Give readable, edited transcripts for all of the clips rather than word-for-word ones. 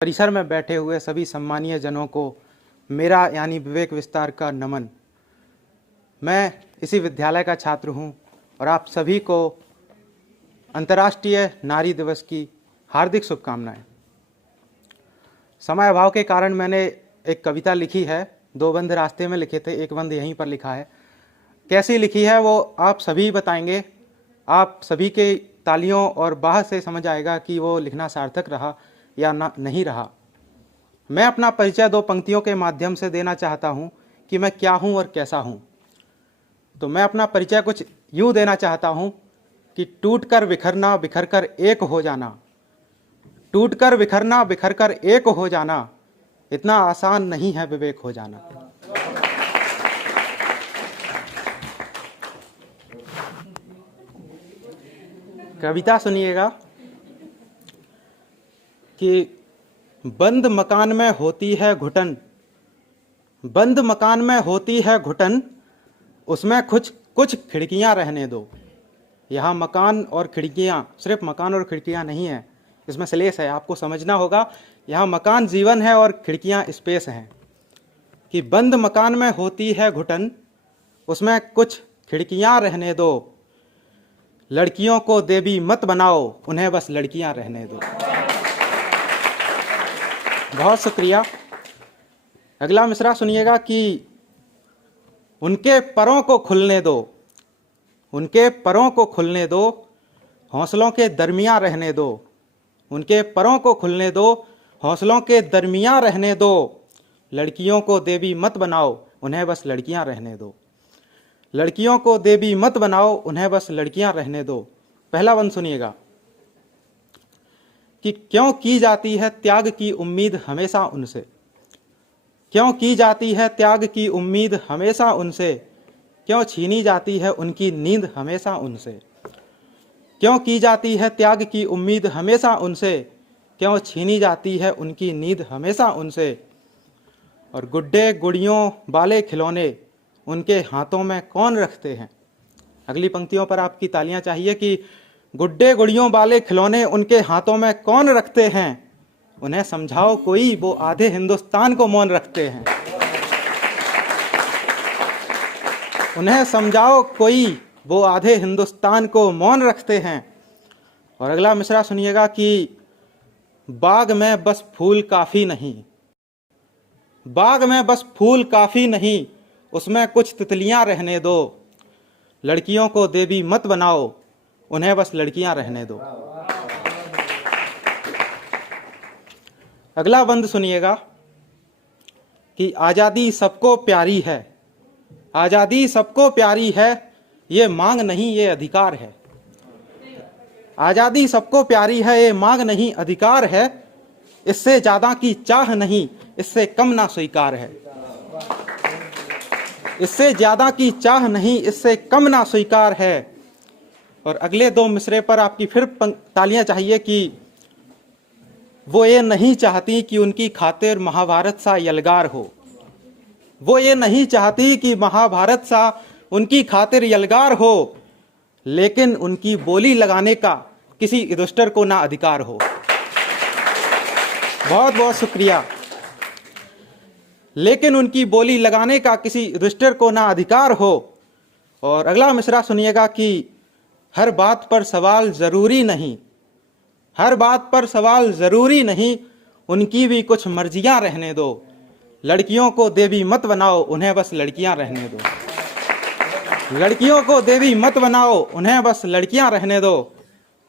परिसर में बैठे हुए सभी सम्मानीय जनों को मेरा यानी विवेक विस्तार का नमन। मैं इसी विद्यालय का छात्र हूं और आप सभी को अंतर्राष्ट्रीय नारी दिवस की हार्दिक शुभकामनाएं। समय अभाव के कारण मैंने एक कविता लिखी है, 2 बंद रास्ते में लिखे थे, 1 बंद यहीं पर लिखा है। कैसी लिखी है वो आप सभी बताएंगे। आप सभी के तालियों और बाह से समझ आएगा कि वो लिखना सार्थक रहा या नहीं रहा। मैं अपना परिचय 2 पंक्तियों के माध्यम से देना चाहता हूं कि मैं क्या हूं और कैसा हूं। तो मैं अपना परिचय कुछ यूं देना चाहता हूं कि टूटकर बिखरना, बिखरकर एक हो जाना। टूटकर बिखरना, बिखरकर एक हो जाना, इतना आसान नहीं है विवेक हो जाना। कविता सुनिएगा कि बंद मकान में होती है घुटन, बंद मकान में होती है घुटन, उसमें कुछ खिड़कियां रहने दो। यहाँ मकान और खिड़कियां, सिर्फ मकान और खिड़कियां नहीं है, इसमें श्लेष है, आपको समझना होगा। यहाँ मकान जीवन है और खिड़कियां स्पेस हैं। कि बंद मकान में होती है घुटन, उसमें कुछ खिड़कियां रहने दो। लड़कियों को देवी मत बनाओ, उन्हें बस लड़कियां रहने दो। बहुत शुक्रिया। अगला मिसरा सुनिएगा कि उनके परों को खुलने दो, उनके परों को खुलने दो, हौसलों के दरमियान रहने दो। उनके परों को खुलने दो, हौसलों के दरमियान रहने दो। लड़कियों को देवी मत बनाओ, उन्हें बस लड़कियां रहने दो। लड़कियों को देवी मत बनाओ, उन्हें बस लड़कियां रहने दो। पहला बंद सुनिएगा कि क्यों की जाती है त्याग की उम्मीद हमेशा उनसे। क्यों की जाती है त्याग की उम्मीद हमेशा उनसे, क्यों छीनी जाती है उनकी नींद हमेशा उनसे। क्यों की जाती है त्याग की उम्मीद हमेशा उनसे, क्यों छीनी जाती है उनकी नींद हमेशा उनसे। और गुड्डे गुड़ियों वाले खिलौने उनके हाथों में कौन रखते हैं। अगली पंक्तियों पर आपकी तालियां चाहिए कि गुड्डे गुड़ियों वाले खिलौने उनके हाथों में कौन रखते हैं। उन्हें समझाओ कोई, वो आधे हिंदुस्तान को मौन रखते हैं। उन्हें समझाओ कोई, वो आधे हिंदुस्तान को मौन रखते हैं। और अगला मिसरा सुनिएगा कि बाग में बस फूल काफी नहीं, बाग में बस फूल काफी नहीं, उसमें कुछ तितलियां रहने दो। लड़कियों को देवी मत बनाओ, उन्हें बस लड़कियां रहने दो। अगला बंद सुनिएगा कि आजादी सबको प्यारी है, आजादी सबको प्यारी है, ये मांग नहीं ये अधिकार है। आजादी सबको प्यारी है, ये मांग नहीं अधिकार है। इससे ज्यादा की चाह नहीं, इससे कम ना स्वीकार है। इससे ज्यादा की चाह नहीं, इससे कम ना स्वीकार है। और अगले 2 मिसरे पर आपकी फिर तालियां चाहिए कि वो ये नहीं चाहती कि उनकी खातिर महाभारत सा यलगार हो। वो ये नहीं चाहती कि महाभारत सा उनकी खातिर यलगार हो, लेकिन उनकी बोली लगाने का किसी युधिष्ठिर को ना अधिकार हो। बहुत बहुत शुक्रिया। लेकिन उनकी बोली लगाने का किसी युधिष्ठिर को ना अधिकार हो। और अगला मिसरा सुनिएगा कि हर बात पर सवाल जरूरी नहीं, हर बात पर सवाल जरूरी नहीं, उनकी भी कुछ मर्जियां रहने दो। लड़कियों को देवी मत बनाओ, उन्हें बस लड़कियां रहने दो। लड़कियों को देवी मत बनाओ, उन्हें बस लड़कियां रहने दो।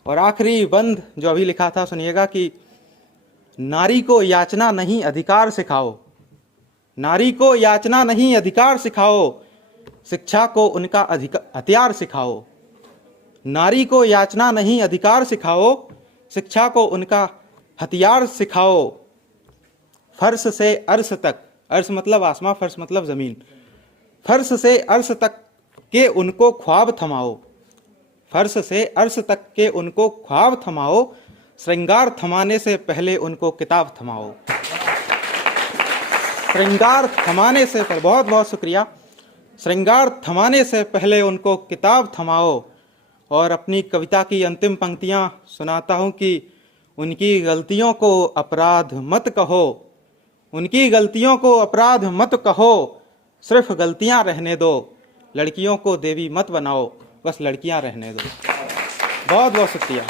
और आखिरी बंद जो अभी लिखा था सुनिएगा कि नारी को याचना नहीं अधिकार सिखाओ, नारी को याचना नहीं अधिकार सिखाओ, शिक्षा को उनका हथियार सिखाओ। नारी को याचना नहीं अधिकार सिखाओ, शिक्षा को उनका हथियार सिखाओ। फर्श से अर्श तक, अर्श मतलब आसमां, फर्श मतलब जमीन, फर्श से अर्श तक के उनको ख्वाब थमाओ। फर्श से अर्श तक के उनको ख्वाब थमाओ, श्रृंगार थमाने से पहले उनको किताब थमाओ। श्रृंगार थमाने से पहले, बहुत बहुत शुक्रिया। श्रृंगार थमाने से पहले उनको किताब थमाओ। और अपनी कविता की अंतिम पंक्तियां सुनाता हूं कि उनकी गलतियों को अपराध मत कहो, उनकी गलतियों को अपराध मत कहो, सिर्फ गलतियां रहने दो, लड़कियों को देवी मत बनाओ, बस लड़कियां रहने दो। बहुत बहुत शुक्रिया।